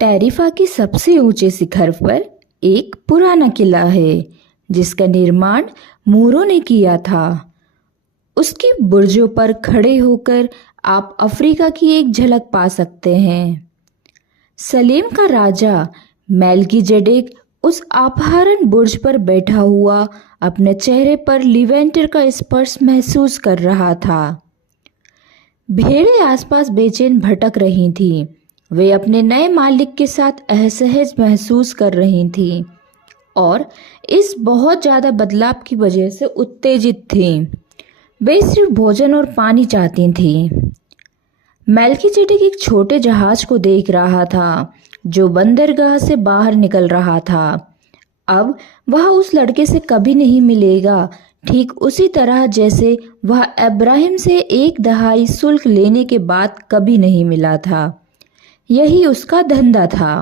टैरिफा के सबसे ऊंचे शिखर पर एक पुराना किला है जिसका निर्माण मूरों ने किया था। उसकी बुर्जों पर खड़े होकर आप अफ्रीका की एक झलक पा सकते हैं। सलेम का राजा मेल्कीजेडेक उस अपहरण बुर्ज पर बैठा हुआ अपने चेहरे पर लिवेंटर का स्पर्श महसूस कर रहा था। भेड़ें आसपास बेचैन भटक रही थीं। वे अपने नए मालिक के साथ असहज महसूस कर रही थीं और इस बहुत ज़्यादा बदलाव की वजह से उत्तेजित थीं। वे सिर्फ भोजन और पानी चाहती थीं। मेल्कीजेडेक एक छोटे जहाज को देख रहा था जो बंदरगाह से बाहर निकल रहा था। अब वह उस लड़के से कभी नहीं मिलेगा, ठीक उसी तरह जैसे वह इब्राहिम से 1/2 शुल्क लेने के बाद कभी नहीं मिला था। यही उसका धंधा था।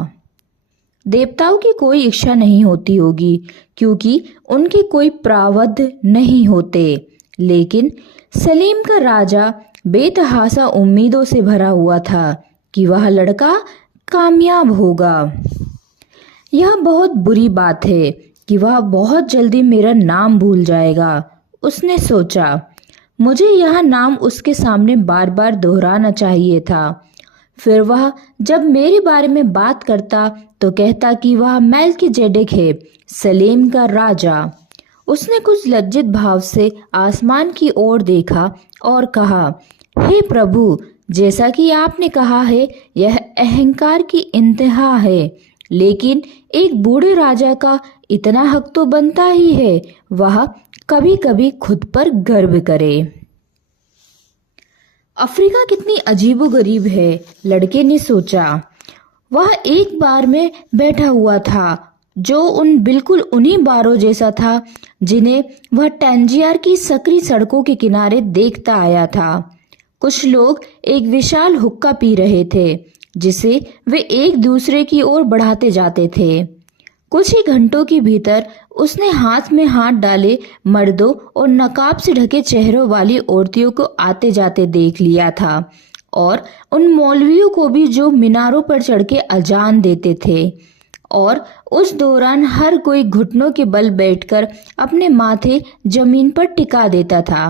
देवताओं की कोई इच्छा नहीं होती होगी क्योंकि उनके कोई प्रावध नहीं होते, लेकिन सलीम का राजा बेतहासा उम्मीदों से भरा हुआ था कि वह लड़का कामयाब होगा। यह बहुत बुरी बात है कि वह बहुत जल्दी मेरा नाम भूल जाएगा, उसने सोचा। मुझे यह नाम उसके सामने बार बार दोहराना चाहिए था। फिर वह जब मेरे बारे में बात करता तो कहता कि वह मेल्कीजेडेक है, सलेम का राजा। उसने कुछ लज्जित भाव से आसमान की ओर देखा और कहा, हे प्रभु, जैसा कि आपने कहा है, यह अहंकार की इंतहा है, लेकिन एक बूढ़े राजा का इतना हक तो बनता ही है वह कभी कभी खुद पर गर्व करे। अफ्रीका कितनी अजीबोगरीब है, लड़के ने सोचा। वह एक बार में बैठा हुआ था जो बिल्कुल उन्हीं बारों जैसा था जिन्हें वह टैंजियर की सकरी सड़कों के किनारे देखता आया था। कुछ लोग एक विशाल हुक्का पी रहे थे जिसे वे एक दूसरे की ओर बढ़ाते जाते थे। कुछ ही घंटों के भीतर उसने हाथ में हाथ डाले मर्दों और नकाब से ढके चेहरों वाली औरतियों को आते जाते देख लिया था और उन मौलवियों को भी जो मीनारों पर चढ़ के अजान देते थे। और उस दौरान हर कोई घुटनों के बल बैठकर अपने माथे जमीन पर टिका देता था।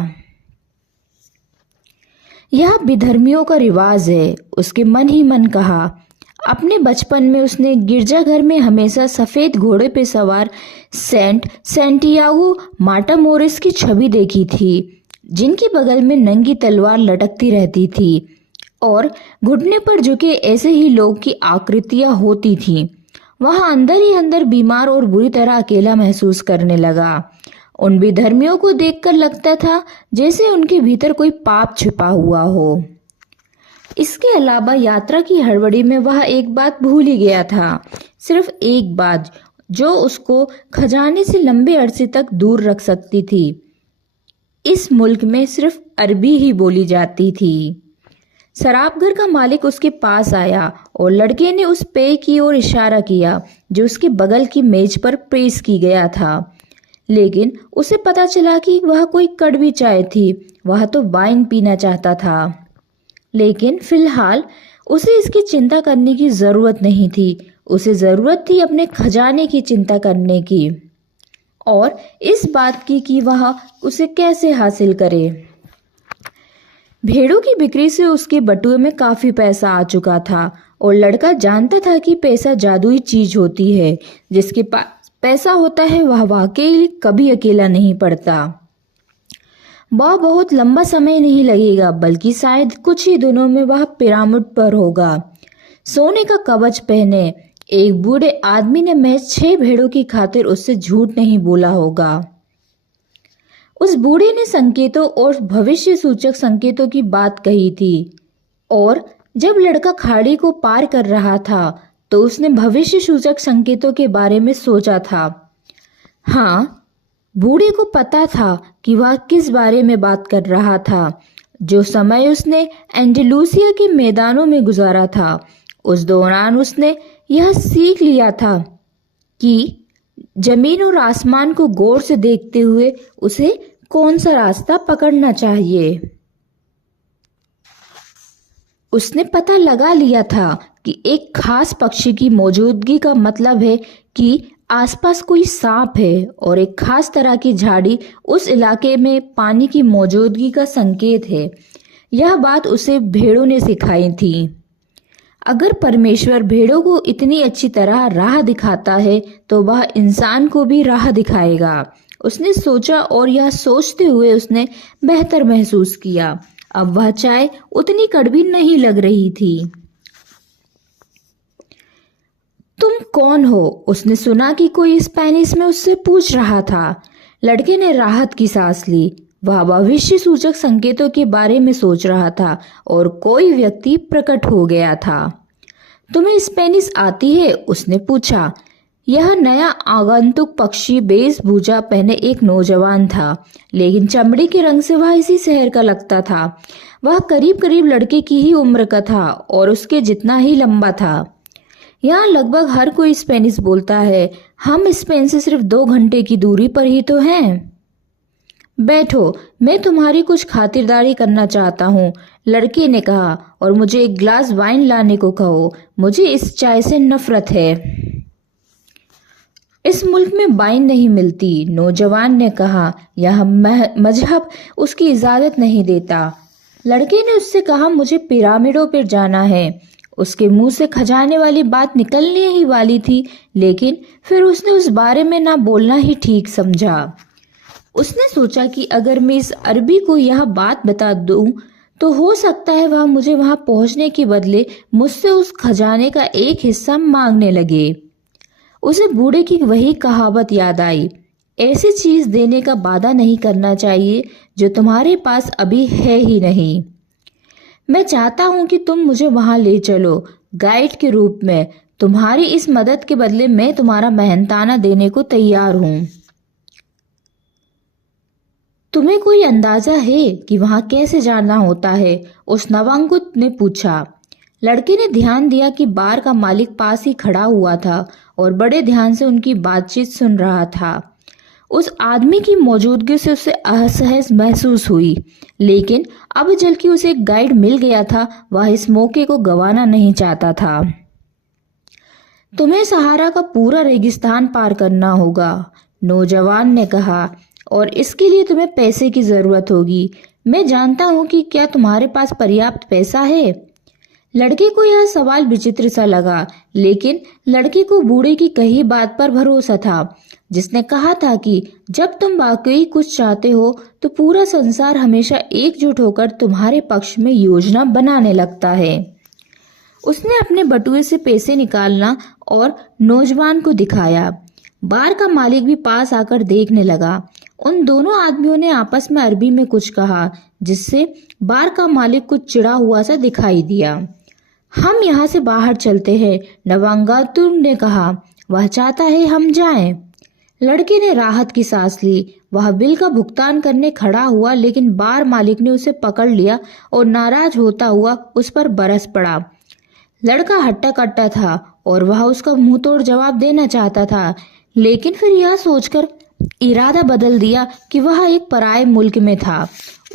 यह विधर्मियों का रिवाज है, उसके मन ही मन कहा। अपने बचपन में उसने गिरजाघर में हमेशा सफ़ेद घोड़े पे सवार सेंट सेंटियागो माटामोरिस की छवि देखी थी, जिनकी बगल में नंगी तलवार लटकती रहती थी और घुटने पर झुके ऐसे ही लोग की आकृतियां होती थीं। वह अंदर ही अंदर बीमार और बुरी तरह अकेला महसूस करने लगा। उन विधर्मियों को देखकर लगता था जैसे उनके भीतर कोई पाप छिपा हुआ हो। इसके अलावा यात्रा की हड़बड़ी में वह एक बात भूल ही गया था, सिर्फ एक बात जो उसको खजाने से लंबे अरसे तक दूर रख सकती थी। इस मुल्क में सिर्फ अरबी ही बोली जाती थी। शराबघर का मालिक उसके पास आया और लड़के ने उस पेय की ओर इशारा किया जो उसके बगल की मेज पर पेश की गया था, लेकिन उसे पता चला कि वह कोई कड़वी चाय थी। वह तो वाइन पीना चाहता था, लेकिन फिलहाल उसे इसकी चिंता करने की जरूरत नहीं थी। उसे जरूरत थी अपने खजाने की चिंता करने की और इस बात की कि वह उसे कैसे हासिल करे। भेड़ों की बिक्री से उसके बटुए में काफी पैसा आ चुका था और लड़का जानता था कि पैसा जादुई चीज होती है। जिसके पास पैसा होता है वह वाकई कभी अकेला नहीं पड़ता। वह बहुत लंबा समय नहीं लगेगा, बल्कि शायद कुछ ही दिनों में वह पिरामिड पर होगा। सोने का कवच पहने एक बूढ़े आदमी ने महज 6 भेड़ों की खातिर उससे झूठ नहीं बोला होगा। उस बूढ़े ने संकेतों और भविष्य सूचक संकेतों की बात कही थी और जब लड़का खाड़ी को पार कर रहा था तो उसने भविष्य सूचक संकेतों के बारे में सोचा था। हाँ, बूढ़े को पता था कि वह किस बारे में बात कर रहा था। जो समय उसने एंडलूसिया के मैदानों में गुजारा था, उस दौरान उसने यह सीख लिया था कि जमीन और आसमान को गौर से देखते हुए उसे कौन सा रास्ता पकड़ना चाहिए। उसने पता लगा लिया था कि एक खास पक्षी की मौजूदगी का मतलब है कि आसपास कोई सांप है और एक खास तरह की झाड़ी उस इलाके में पानी की मौजूदगी का संकेत है। यह बात उसे भेड़ों ने सिखाई थी। अगर परमेश्वर भेड़ों को इतनी अच्छी तरह राह दिखाता है तो वह इंसान को भी राह दिखाएगा। उसने सोचा और यह सोचते हुए उसने बेहतर महसूस किया। अब वह चाय उतनी कड़वी नहीं लग रही थी। तुम कौन हो? उसने सुना कि कोई स्पेनिश में उससे पूछ रहा था। लड़के ने राहत की सांस ली। वह भविष्य सूचक संकेतों के बारे में सोच रहा था और कोई व्यक्ति प्रकट हो गया था। तुम्हें स्पेनिश आती है? उसने पूछा। यह नया आगंतुक पक्षी वेशभूषा पहने एक नौजवान था, लेकिन चमड़ी के रंग से वह इसी शहर का लगता था। वह करीब करीब लड़के की ही उम्र का था और उसके जितना ही लंबा था। यहाँ लगभग हर कोई स्पेनिश बोलता है। हम स्पेन से सिर्फ 2 घंटे की दूरी पर ही तो हैं। बैठो, मैं तुम्हारी कुछ खातिरदारी करना चाहता हूँ, लड़के ने कहा, और मुझे एक ग्लास वाइन लाने को कहो। मुझे इस चाय से नफरत है। इस मुल्क में वाइन नहीं मिलती, नौजवान ने कहा। यह मजहब उसकी इजाजत नहीं देता। लड़के ने उससे कहा, मुझे पिरामिडों पर जाना है। उसके मुंह से खजाने वाली बात निकलने ही वाली थी, लेकिन फिर उसने उस बारे में ना बोलना ही ठीक समझा। उसने सोचा कि अगर मैं इस अरबी को यह बात बता दूं तो हो सकता है वह मुझे वहां पहुंचने के बदले मुझसे उस खजाने का एक हिस्सा मांगने लगे। उसे बूढ़े की वही कहावत याद आई, ऐसी चीज देने का वादा नहीं करना चाहिए जो तुम्हारे पास अभी है ही नहीं। मैं चाहता हूं कि तुम मुझे वहां ले चलो, गाइड के रूप में। तुम्हारी इस मदद के बदले मैं तुम्हारा मेहनताना देने को तैयार हूं। तुम्हें कोई अंदाजा है कि वहां कैसे जाना होता है? उस नवांकुत ने पूछा। लड़के ने ध्यान दिया कि बार का मालिक पास ही खड़ा हुआ था और बड़े ध्यान से उनकी बातचीत सुन रहा था। उस आदमी की मौजूदगी से उसे असहज महसूस हुई, लेकिन अब जबकि उसे एक गाइड मिल गया था, वह इस मौके को गंवाना नहीं चाहता था। तुम्हें सहारा का पूरा रेगिस्तान पार करना होगा, नौजवान ने कहा, और इसके लिए तुम्हें पैसे की जरूरत होगी। मैं जानता हूं कि क्या तुम्हारे पास पर्याप्त पैसा है? लड़के को यह सवाल विचित्र सा लगा, लेकिन लड़के को बूढ़े की कही बात पर भरोसा था, जिसने कहा था कि जब तुम वाकई कुछ चाहते हो तो पूरा संसार हमेशा एकजुट होकर तुम्हारे पक्ष में योजना बनाने लगता है। उसने अपने बटुए से पैसे निकालना और नौजवान को दिखाया। बार का मालिक भी पास आकर देखने लगा। उन दोनों आदमियों ने आपस में अरबी में कुछ कहा, जिससे बार का मालिक कुछ चिढ़ा हुआ सा दिखाई दिया। हम यहाँ से बाहर चलते हैं, नवांगातुर ने कहा। वह चाहता है हम जाएं। लड़के ने राहत की सांस ली। वह बिल का भुगतान करने खड़ा हुआ, लेकिन बार मालिक ने उसे पकड़ लिया और नाराज होता हुआ उस पर बरस पड़ा। लड़का हट्टा कट्टा था और वह उसका मुंह तोड़ जवाब देना चाहता था, लेकिन फिर यह सोचकर इरादा बदल दिया कि वह एक पराये मुल्क में था।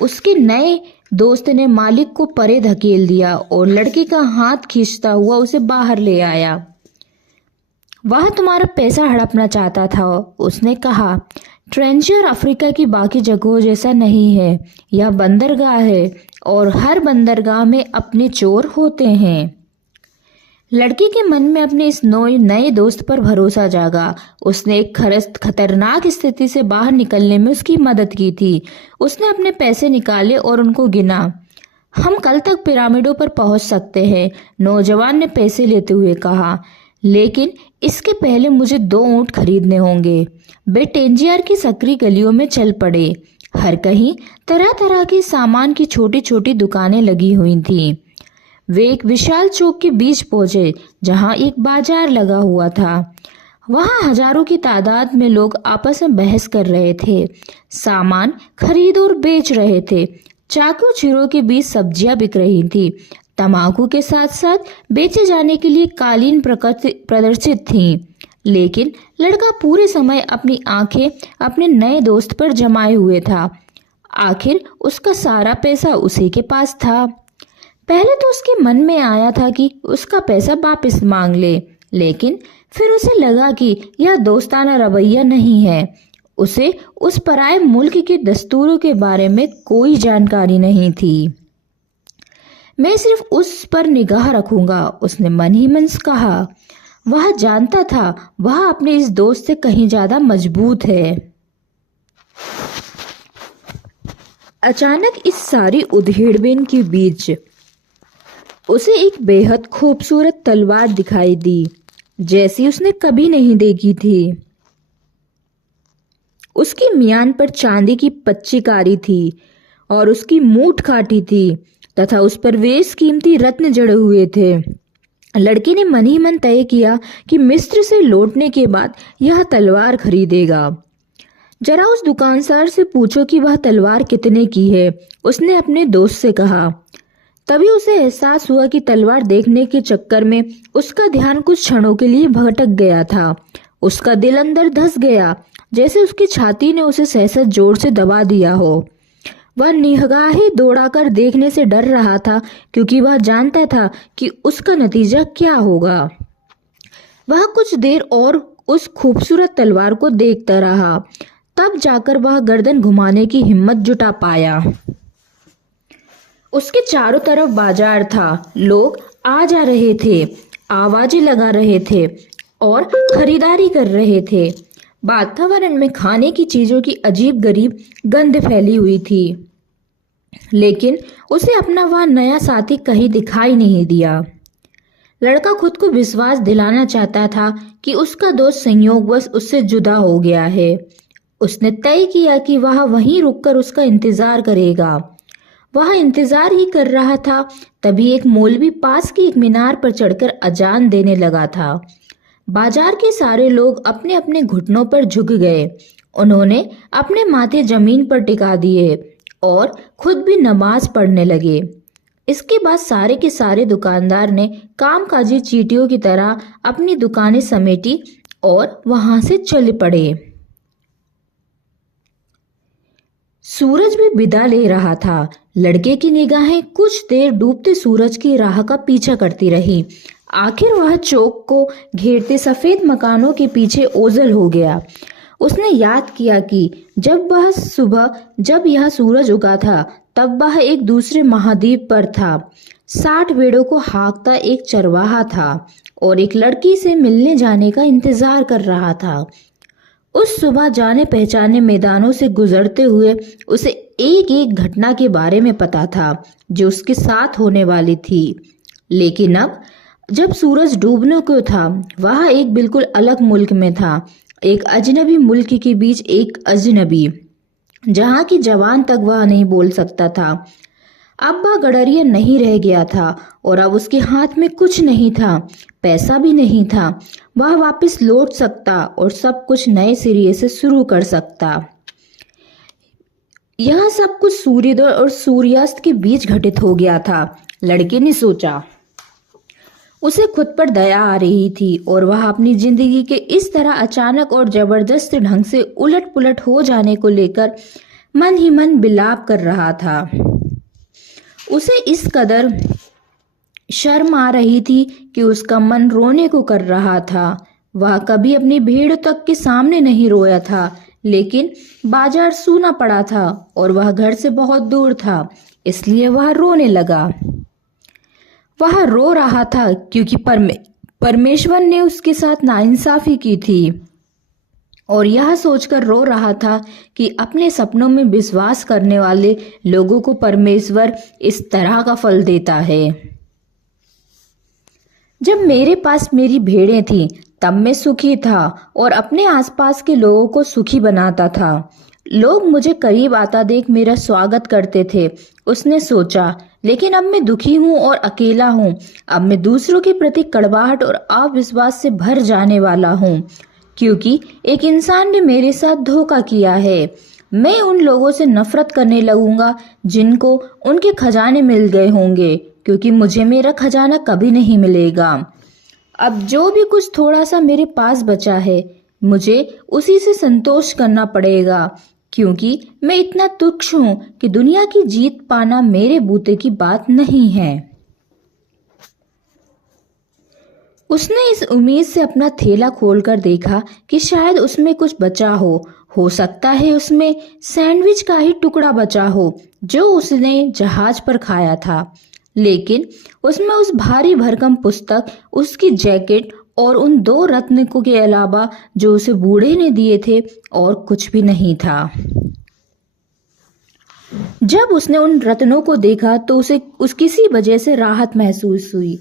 उसके नए दोस्त ने मालिक को परे धकेल दिया और लड़के का हाथ खींचता हुआ उसे बाहर ले आया। वह तुम्हारा पैसा हड़पना चाहता था, उसने कहा। ट्रेंजियर अफ्रीका की बाकी जगहों जैसा नहीं है। यह बंदरगाह है और हर बंदरगाह में अपने चोर होते हैं। लड़के के मन में अपने इस नए दोस्त पर भरोसा जागा। उसने एक खतरनाक स्थिति से बाहर निकलने में उसकी मदद की थी। उसने अपने पैसे निकाले और उनको गिना। हम कल तक पिरामिडों पर पहुंच सकते हैं, नौजवान ने पैसे लेते हुए कहा, लेकिन इसके पहले मुझे 2 ऊंट खरीदने होंगे। वे टेंजियर की सकरी गलियों में चल पड़े। हर कहीं तरह तरह के सामान की छोटी छोटी दुकानें लगी हुई थीं। वे एक विशाल चौक के बीच पहुंचे, जहां एक बाजार लगा हुआ था। वहां हजारों की तादाद में लोग आपस में बहस कर रहे थे, सामान खरीद और बेच रहे थे। चाकू छिरों के बीच सब्जियां बिक रही थी। तंबाकू के साथ साथ बेचे जाने के लिए कालीन प्रदर्शित थीं। लेकिन लड़का पूरे समय अपनी आंखें अपने नए दोस्त पर जमाए हुए था। आखिर उसका सारा पैसा उसी के पास था। पहले तो उसके मन में आया था कि उसका पैसा वापस मांग ले, लेकिन फिर उसे लगा कि यह दोस्ताना रवैया नहीं है। उसे उस पराये मुल्क के दस्तूरों के बारे में कोई जानकारी नहीं थी। मैं सिर्फ उस पर निगाह रखूंगा, उसने मन ही मन कहा। वह जानता था वह अपने इस दोस्त से कहीं ज्यादा मजबूत है। अचानक इस सारी उधेड़बुन के बीच उसे एक बेहद खूबसूरत तलवार दिखाई दी, जैसी उसने कभी नहीं देखी थी। उसकी म्यान पर चांदी की पच्चीकारी थी और उसकी मूठ काटी थी तथा उस पर बेशकीमती रत्न जड़े हुए थे। लड़के ने मन ही मन तय किया कि मिस्र से लौटने के बाद यह तलवार खरीदेगा। जरा उस दुकानदार से पूछो कि वह तलवार कितने की है, उसने अपने दोस्त से कहा। तभी उसे एहसास हुआ कि तलवार देखने के चक्कर में उसका ध्यान कुछ क्षणों के लिए भटक गया था। उसका दिल अंदर धंस गया, जैसे उसकी छाती ने उसे सहसा जोर से दबा दिया हो। वह निगाहें दौड़ाकर देखने से डर रहा था, क्योंकि वह जानता था कि उसका नतीजा क्या होगा। वह कुछ देर और उस खूबसूरत तलवार को देखता रहा, तब जाकर वह गर्दन घुमाने की हिम्मत जुटा पाया। उसके चारों तरफ बाजार था, लोग आ जा रहे थे, आवाजें लगा रहे थे और खरीदारी कर रहे थे। वातावरण में खाने की चीजों की अजीब गरीब गंध फैली हुई थी, लेकिन उसे अपना वह नया साथी कहीं दिखाई नहीं दिया। लड़का खुद को विश्वास दिलाना चाहता था कि उसका दोस्त संयोगवश उससे जुदा हो गया है। उसने तय किया कि वह वहीं रुककर उसका इंतजार करेगा। वह इंतजार ही कर रहा था, तभी एक मौलवी पास की एक मीनार पर चढ़कर अजान देने लगा था। बाजार के सारे लोग अपने अपने घुटनों पर झुक गए। उन्होंने अपने माथे जमीन पर टिका दिए और खुद भी नमाज पढ़ने लगे। इसके बाद सारे के सारे दुकानदार ने कामकाजी चींटियों की तरह अपनी दुकानें समेटी और वहां से चल पड़े। सूरज भी विदा ले रहा था। लड़के की निगाहें कुछ देर डूबते सूरज की राह का पीछा करती रही। आखिर वह चौक को घेरते सफेद मकानों के पीछे ओझल हो गया। उसने याद किया कि जब यह सूरज उगा था, तब वह एक दूसरे महाद्वीप पर था। 60 भेड़ों को हाँकता एक चरवाहा था और एक लड़की से मिलने जाने का इंतजार कर रहा था। उस सुबह जाने पहचाने मैदानों से गुजरते हुए उसे एक एक घटना के बारे में पता था जो उसके साथ होने वाली थी। लेकिन अब जब सूरज डूबने को था, वह एक बिल्कुल अलग मुल्क में था, एक अजनबी मुल्क के बीच एक अजनबी, जहाँ की जबान तक वह नहीं बोल सकता था। अब वह गडरिया नहीं रह गया था और अब उसके हाथ में कुछ नहीं था, पैसा भी नहीं था। वह वापस लौट सकता और सब कुछ नए सिरे से शुरू कर सकता। यह सब कुछ सूर्योदय और सूर्यास्त के बीच घटित हो गया था। लड़के ने सोचा। उसे खुद पर दया आ रही थी और वह अपनी जिंदगी के इस तरह अचानक और जबरदस्त ढंग से उलट पुलट हो जाने को लेकर मन ही मन विलाप कर रहा था। उसे इस कदर शर्म आ रही थी कि उसका मन रोने को कर रहा था। वह कभी अपनी भीड़ तक के सामने नहीं रोया था, लेकिन बाजार सूना पड़ा था और वह घर से बहुत दूर था, इसलिए वह रोने लगा। वह रो रहा था क्योंकि परमेश्वर ने उसके साथ नाइंसाफी की थी और यह सोचकर रो रहा था कि अपने सपनों में विश्वास करने वाले लोगों को परमेश्वर इस तरह का फल देता है। जब मेरे पास मेरी भेड़ें थीं, तब मैं सुखी था और अपने आसपास के लोगों को सुखी बनाता था। लोग मुझे करीब आता देख मेरा स्वागत करते थे। उसने सोचा, लेकिन अब मैं दुखी हूँ और अकेला हूँ। अब मैं दूसरों के प्रति कड़वाहट और अविश्वास से भर जाने वाला हूँ, क्योंकि एक इंसान ने मेरे साथ धोखा किया है। मैं उन लोगों से नफरत करने लगूंगा जिनको उनके खजाने मिल गए होंगे, क्योंकि मुझे मेरा खजाना कभी नहीं मिलेगा। अब जो भी कुछ थोड़ा सा मेरे पास बचा है, मुझे उसी से संतोष करना पड़ेगा, क्योंकि मैं इतना तुच्छ हूँ कि दुनिया की जीत पाना मेरे बूते की बात नहीं है। उसने इस उम्मीद से अपना थैला खोलकर देखा कि शायद उसमें कुछ बचा हो सकता है उसमें सैंडविच का ही टुकड़ा बचा हो जो उसने जहाज पर खाया था। लेकिन उसमें उस भारी भरकम पुस्तक, उसकी जैकेट और उन 2 रत्नों के अलावा जो उसे बूढ़े ने दिए थे और कुछ भी नहीं था। जब उसने उन रत्नों को देखा तो उसे किसी वजह से राहत महसूस हुई।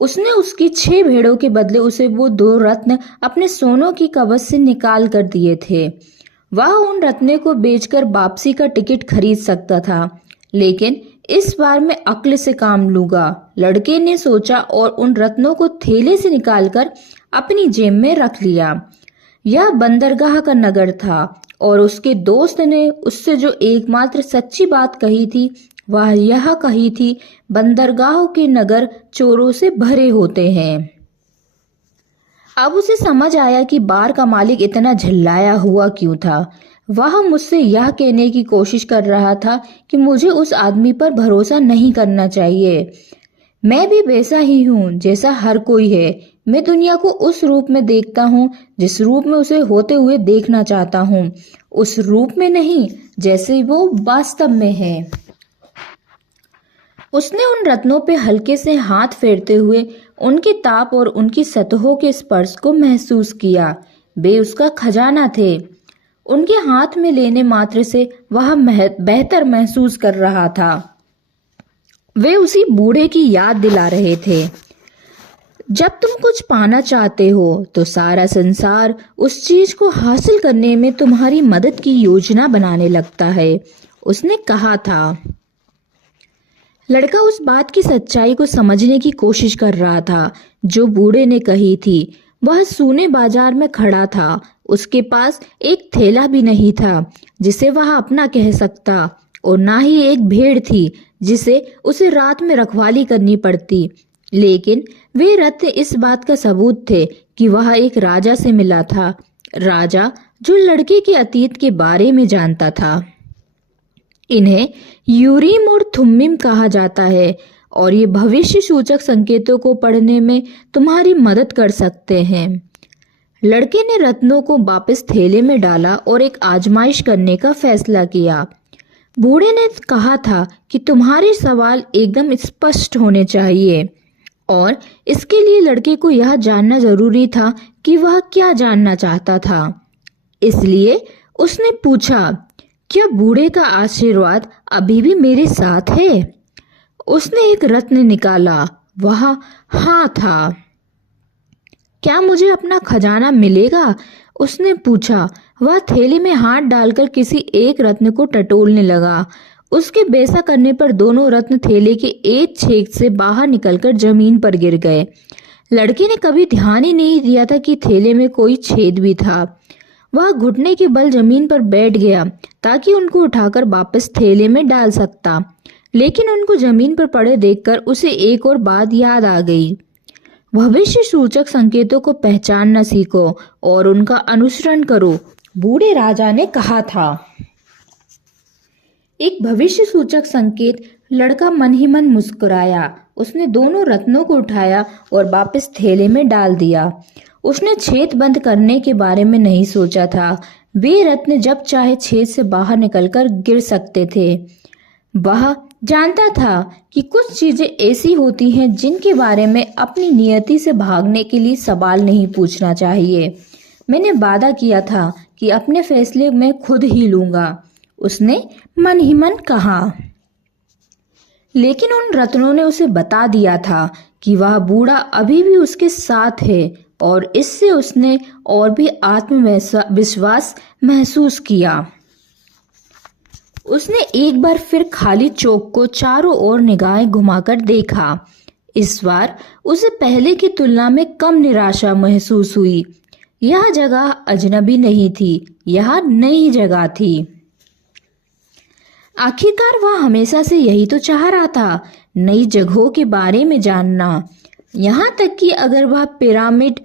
उसने उसकी 6 भेड़ों के बदले उसे वो 2 रत्न अपने सोनों की कवच से निकाल कर दिए थे। वह उन रत्नों को बेचकर वापसी का टिकट खरीद सकता था, लेकिन इस बार मैं अक्ल से काम लूंगा, लड़के ने सोचा और उन रत्नों को थैले से निकालकर अपनी जेब में रख लिया। यह बंदरगाह का नगर था और उसके दोस्त ने उससे जो एकमात्र सच्ची बात कही थी वह यह कही थी, बंदरगाहों के नगर चोरों से भरे होते हैं। अब उसे समझ आया कि बार का मालिक इतना झल्लाया हुआ क्यों था। वह मुझसे यह कहने की कोशिश कर रहा था कि मुझे उस आदमी पर भरोसा नहीं करना चाहिए। मैं भी वैसा ही हूँ जैसा हर कोई है। मैं दुनिया को उस रूप में देखता हूँ जिस रूप में उसे होते हुए देखना चाहता हूँ, उस रूप में नहीं जैसे वो वास्तव में है। उसने उन रत्नों पे हल्के से हाथ फेरते हुए उनके ताप और उनकी सतहों के स्पर्श को महसूस किया। वे उसका खजाना थे। उनके हाथ में लेने मात्र से वह बेहतर महसूस कर रहा था। वे उसी बूढ़े की याद दिला रहे थे। जब तुम कुछ पाना चाहते हो तो सारा संसार उस चीज को हासिल करने में तुम्हारी मदद की योजना बनाने लगता है, उसने कहा था। लड़का उस बात की सच्चाई को समझने की कोशिश कर रहा था जो बूढ़े ने कही थी। वह सूने बाजार में खड़ा था। उसके पास एक थैला भी नहीं था जिसे वह अपना कह सकता, और ना ही एक भेड़ थी जिसे उसे रात में रखवाली करनी पड़ती। लेकिन वे रत्न इस बात का सबूत थे कि वह एक राजा से मिला था, राजा जो लड़के के अतीत के बारे में जानता था। इन्हें यूरीम और थुम्मिम कहा जाता है और ये भविष्य सूचक संकेतों को पढ़ने में तुम्हारी मदद कर सकते हैं। लड़के ने रत्नों को वापस थैले में डाला और एक आजमाइश करने का फैसला किया। बूढ़े ने कहा था कि तुम्हारे सवाल एकदम स्पष्ट होने चाहिए, और इसके लिए लड़के को यह जानना जरूरी था कि वह क्या जानना चाहता था। इसलिए उसने पूछा, क्या बूढ़े का आशीर्वाद अभी भी मेरे साथ है? उसने एक रत्न निकाला। वह हाँ था। क्या मुझे अपना खजाना मिलेगा? उसने पूछा। वह थैली में हाथ डालकर किसी एक रत्न को टटोलने लगा। उसके वैसा करने पर दोनों रत्न थैले के एक छेद से बाहर निकलकर जमीन पर गिर गए। लड़के ने कभी ध्यान ही नहीं दिया था कि थैले में कोई छेद भी था। वह घुटने के बल जमीन पर बैठ गया ताकि उनको उठाकर वापस थैले में डाल सकता, लेकिन उनको जमीन पर पड़े देखकर उसे एक और बात याद आ गई। भविष्य सूचक संकेतों को पहचानना सीखो और उनका अनुसरण करो, बूढ़े राजा ने कहा था। एक भविष्य सूचक संकेत। लड़का मन ही मन मुस्कुराया। उसने दोनों रत्नों को उठाया और वापस थैले में डाल दिया। उसने छेद बंद करने के बारे में नहीं सोचा था। वे रत्न जब चाहे छेद से बाहर निकलकर गिर सकते थे। वह जानता था कि कुछ चीजें ऐसी होती हैं जिनके बारे में अपनी नियति से भागने के लिए सवाल नहीं पूछना चाहिए। मैंने वादा किया था कि अपने फैसले मैं खुद ही लूंगा, उसने मन ही मन कहा। लेकिन उन रत्नों ने उसे बता दिया था कि वह बूढ़ा अभी भी उसके साथ है, और इससे उसने और भी आत्मविश्वास महसूस किया। उसने एक बार फिर खाली चौक को चारों ओर निगाहें घुमाकर देखा। इस बार उसे पहले की तुलना में कम निराशा महसूस हुई। यह जगह अजनबी नहीं थी, यह नई जगह थी। आखिरकार वह हमेशा से यही तो चाह रहा था, नई जगहों के बारे में जानना। यहाँ तक कि अगर वह पिरामिड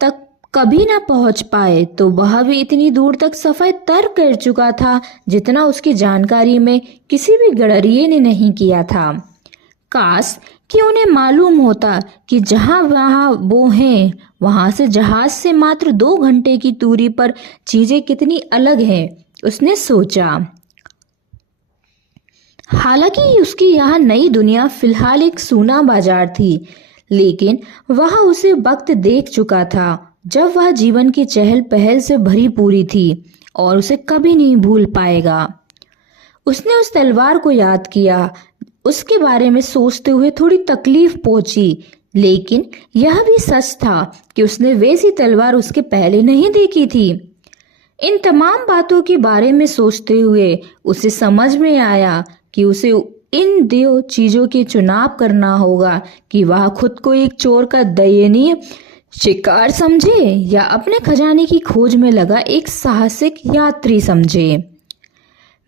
तक कभी ना पहुंच पाए तो वह भी इतनी दूर तक सफर तय कर चुका था जितना उसकी जानकारी में किसी भी गडरिये ने नहीं किया था। काश कि उन्हें मालूम होता कि जहां वहां वो हैं वहां से जहाज से मात्र 2 घंटे की दूरी पर चीजें कितनी अलग हैं। उसने सोचा। हालांकि उसकी यहाँ नई दुनिया फिलहाल एक सूना बाजार थी, लेकिन वह उसे वक्त देख चुका था जब वह जीवन की चहल पहल से भरी पूरी थी और उसे कभी नहीं भूल पाएगा। उसने उस तलवार को याद किया। उसके बारे में सोचते हुए थोड़ी तकलीफ पहुंची, लेकिन यह भी सच था कि उसने वैसी तलवार उसके पहले नहीं देखी थी। इन तमाम बातों के बारे में सोचते हुए उसे समझ में आया कि उसे इन दो चीजों के चुनाव करना होगा कि वह खुद को एक चोर का दयनीय शिकार समझे या अपने खजाने की खोज में लगा एक साहसिक यात्री समझे।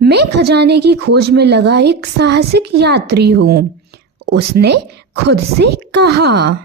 मैं खजाने की खोज में लगा एक साहसिक यात्री हूँ, उसने खुद से कहा।